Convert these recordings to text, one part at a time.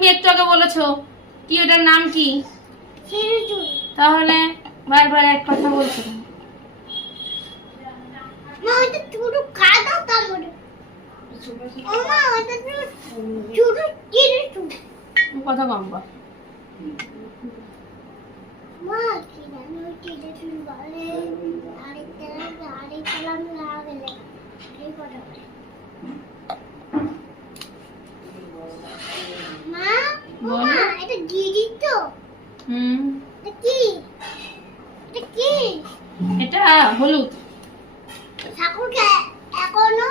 তুমি একটু আগে বলেছো কি, ওটার নাম কি? তাহলে বারবার এক কথা বলছো। কথা কম বল। এটা হলুদ। ঠাকুরকে এখনো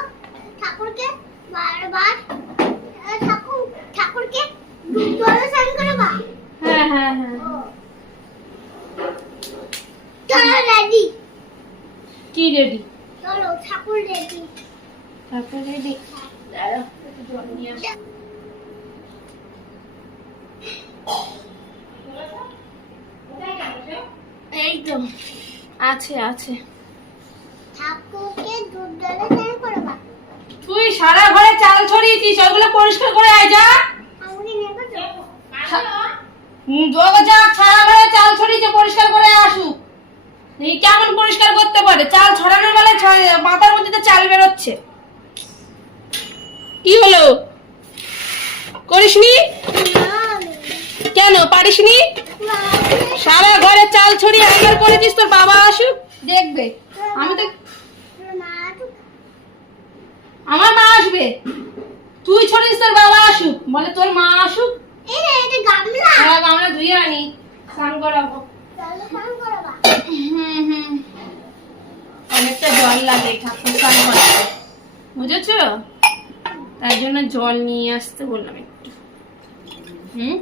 ঠাকুরকে বারবার ঠাকুরকে দুধ জলে স্নান করাবা। হ্যাঁ হ্যাঁ হ্যাঁ। চলো রেডি। কি রেডি? চলো ঠাকুর রেডি। ঠাকুর রেডি। দাঁড়াও একটু জল নিয়ে আসি। এই তো আছে আছে। ঠাকুরকে দুধ জলে স্নান করাবা। তুই সারা ঘরে চাল ছড়িয়েছিস, ওগুলো পরিষ্কার করে আয় যা। আমাকে নেবে তো? সারা ঘরে চাল ছড়িয়েছে, পরিষ্কার করে আসুক। এই কেমন পরিষ্কার করতে পারে? চাল ছড়ানোর বেলায় মাথার মধ্যে তো চাল বেরোচ্ছে। কি হলো, করিসনি কেন? পারিসনি? সারা ঘরে চাল ছড়িয়ে আন্দার করেছিস, তোর বাবা আসুক দেখবে। আমি তো আমার মা আসবে, তুই ছড়িস তোর বাবা আসুক, বলে তোর মা আসুক। গামলা ধুয়ে আনি, স্নান করাবো। অনেকটা জল লাগে ঠাকুর স্নান করতে, বুঝেছো? তার জন্য জল নিয়ে আসতে বললাম একটু।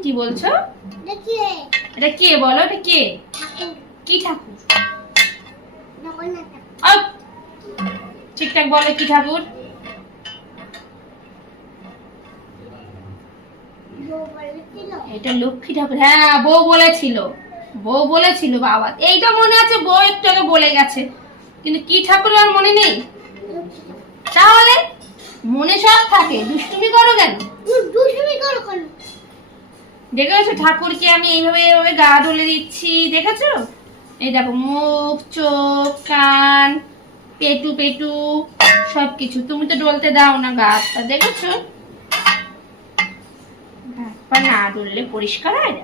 কি বলছো? এটা কে বলো? এটা কে? কি ঠাকুর? ঠিকঠাক বলো, কি ঠাকুর? এটা লক্ষ্মী ঠাকুর। হ্যাঁ বউ বলেছিল, বউ বলেছিল বাবা। এইটা মনে আছে, বউ একটু আগে বলে গেছে, কিন্তু কি ঠাকুর আর মনে নেই। তাহলে মনে সব থাকে, দুষ্টুমি করো কেন? দেখেছো ঠাকুরকে আমি এইভাবে এইভাবে গা ঢলে দিচ্ছি, দেখেছো? এই দেখো মুখ, চোখ, কান, পেটু পেটু সবকিছু। তুমি তো ডলতে দাও না গাছটা, দেখেছো? না ডললে পরিষ্কার হয় না।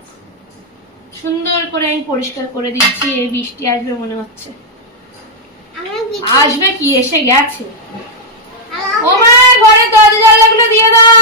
সুন্দর করে আমি পরিষ্কার করে দিচ্ছি। এই বৃষ্টি আসবে মনে হচ্ছে। আসবে কি, এসে গেছে। ও মা, ঘরে দরজা জানলাগুলো দিয়ে দাও।